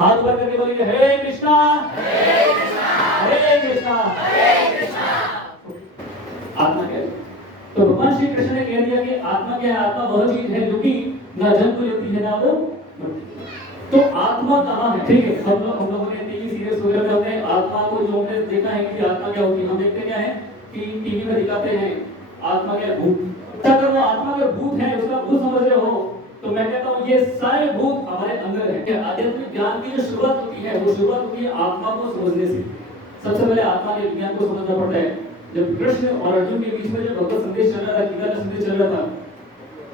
हाथ ऊपर करके बोलिए हरे कृष्णा हरे कृष्णा। आत्मा क्या है? तो भगवान श्री कृष्ण ने कह दिया कि आत्मा क्या है? आत्मा वह चीज है जो कि ना जन्म लेती है ना वो मरती। तो आत्मा कहाँ है? ठीक है, हम लोगों ने टीवी सीरियल्स वगैरह में हमने आत्मा को जो हमने देखा है कि आत्मा क्या होती है, हम देखते क्या है कि टीवी में दिखाते हैं आत्मा क्या है? भूत। अगर वो आत्मा के भूत है, उसका भूत समझ रहे हो, तो मैं कहता हूँ ये सारे भूत हमारे अंदर है। आध्यात्मिक ज्ञान की जो शुरुआत होती है वो शुरुआत होती है आत्मा को समझने से। सबसे पहले आत्मा के विज्ञान को समझना पड़ता है। जब कृष्ण और अर्जुन के बीच में जो भगवत संदेश चल रहा था, गीता का संदेश चल रहा था,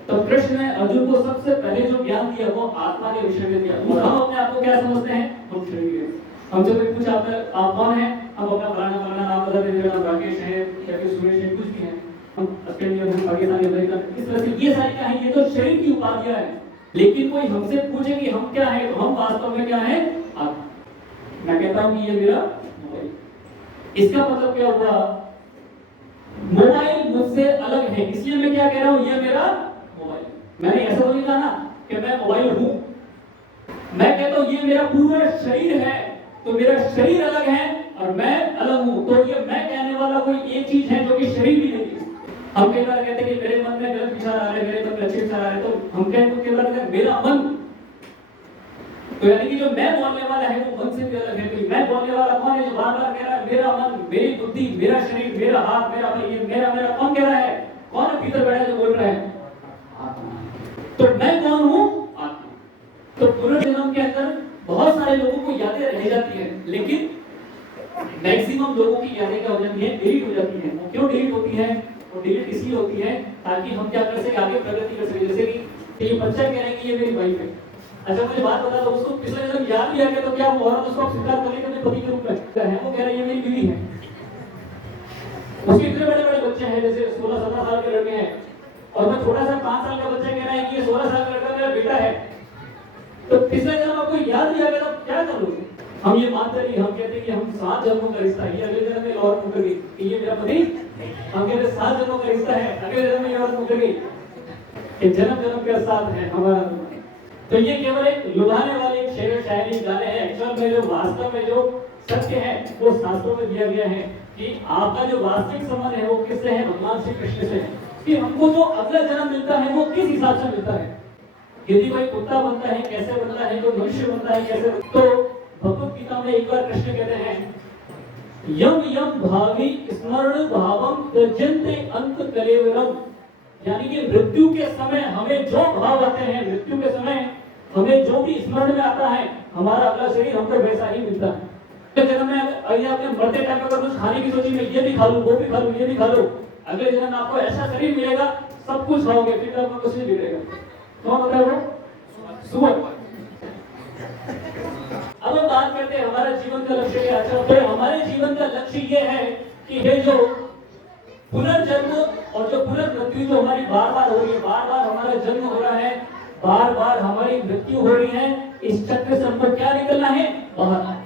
तब कृष्ण ने अर्जुन को सबसे पहले जो ज्ञान दिया वो आत्मा के विषय में दिया। और हम अपने आप को क्या समझते हैं? हम शरीर हैं। हम जब कोई पूछा आप कौन हैं, हम अपना फलाना नाम बता देते हैं, मेरा नाम राकेश है या फिर सुरेश है, कुछ भी है, हम ऑस्ट्रेलिया में, पाकिस्तान में, इस तरह से ये सारी क्या है? ये तो शरीर की उपाधियां है। लेकिन कोई हमसे पूछे कि हम क्या है, हम वास्तव में क्या है? आत्मा। मैं कहता हूं कि ये मेरा मोबाइल। इसका मतलब क्या हुआ? मोबाइल मुझसे अलग है, इसलिए मैं क्या कह रहा हूं? ये मेरा मोबाइल। मैंने ऐसा तो नहीं कहा ना कि मैं मोबाइल हूं। मैं कहता हूं ये मेरा पूरा शरीर है। तो मेरा शरीर अलग है और मैं अलग हूं। तो ये मैं कहने वाला कोई एक चीज है जो कि शरीर भी नहीं है। हम कई बार कहते हैं कि मेरे मन में गलत विचार आ रहे हैं, मेरे मन में अच्छे विचार आ रहे हैं, तो हम कई बार कहते हैं मेरा मन। तो यानी कि जो मैं बोलने वाला है वो मन से भी अलग है। तो मैं बोलने वाला कौन है? जो बार-बार कह रहा है मेरा मन, मेरी बुद्धि, मेरा शरीर, मेरा हाथ, मेरा ये मेरा कौन कह रहा है? कौन है भीतर बैठा जो बोल रहा है? आत्मा। तो मैं कौन हूं? आत्मा। तो पुनर्जन्म के अंदर बहुत सारे लोगों को यादें रह जाती हैं, लेकिन मैक्सिमम लोगों की यादें क्या हो जाती है? डिलीट हो जाती है। वो क्यों डिलीट होती है? वो डिलीट इसलिए होती है ताकि हम क्या कर सके? आगे प्रगति कर सके। जैसे कि ये बच्चा कह रहा है कि ये मेरी वाइफ है। अच्छा मुझे बात बता दो, उसको पिछले जन्म याद भी आ गया तो क्या वो औरत उसको स्वीकार कर लेगी अपने पति के रूप में? है वो कह रहा है ये मेरी बीवी है। उसके इतने बड़े बड़े बच्चे हैं, जैसे 16-17 साल के लड़के हैं, और मैं छोटा सा 5 साल का बच्चा कह रहा है कि ये 16 साल का लड़का मेरा बेटा है। तो पिछले जन्म आपको याद भी आ गया तो क्या करोगे? हम ये मानते नहीं, हम कहते हैं कि हम 7 जन्मों का रिश्ता है। ये अगले जन्म में और मुकर गई कि ये मेरा पति, हम कहते हैं 7 जन्मों का रिश्ता है, अगले जन्म में और मुकर गई कि जन्म जन्म के साथ है हमारा। तो ये केवल एक लुभाने वाले एक शेर शायरी गाने हैं। एक्चुअल में जो वास्तव में जो सत्य है वो शास्त्रों में दिया गया है कि आपका जो वास्तविक संबंध है वो किससे है? भगवान श्री कृष्ण से है। कि हमको जो अगला जन्म मिलता है वो किस हिसाब से मिलता है? यदि कोई कुत्ता बनता है कैसे बनता है, कोई मनुष्य बनता है कैसे? तो भगवत गीता में एक बार कृष्ण कहते हैं यम यम भावी स्मरण भावम त्यजन्ते अंत कलेवरम। यानी कि मृत्यु के समय हमें जो भाव आते हैं, मृत्यु के समय हमें जो भी स्मरण में आता है, हमारा अगला शरीर हमको वैसा ही मिलता है। अगले जन्म में अगर आपने मरते टाइम पर कुछ खाने की सोची मैं ये भी खा लूं, वो भी खा लूं, ये भी खा लूं, अगले जन्म में आपको ऐसा शरीर मिलेगा, सब कुछ खाओगे, फिर आपको कुछ नहीं मिलेगा। कौन होता है वो? सुअर। अब हम बात करते हैं हमारा जीवन का लक्ष्य क्या है। तो हमारे जीवन का लक्ष्य ये है कि ये जो पुनर्जन्म और जो पुनर्मृत्यु जो हमारी बार-बार हो रही है, बार-बार हमारा जन्म हो रहा है, बार-बार हमारी मृत्यु हो रही है, इस चक्र से हमको क्या निकलना है? बाहर।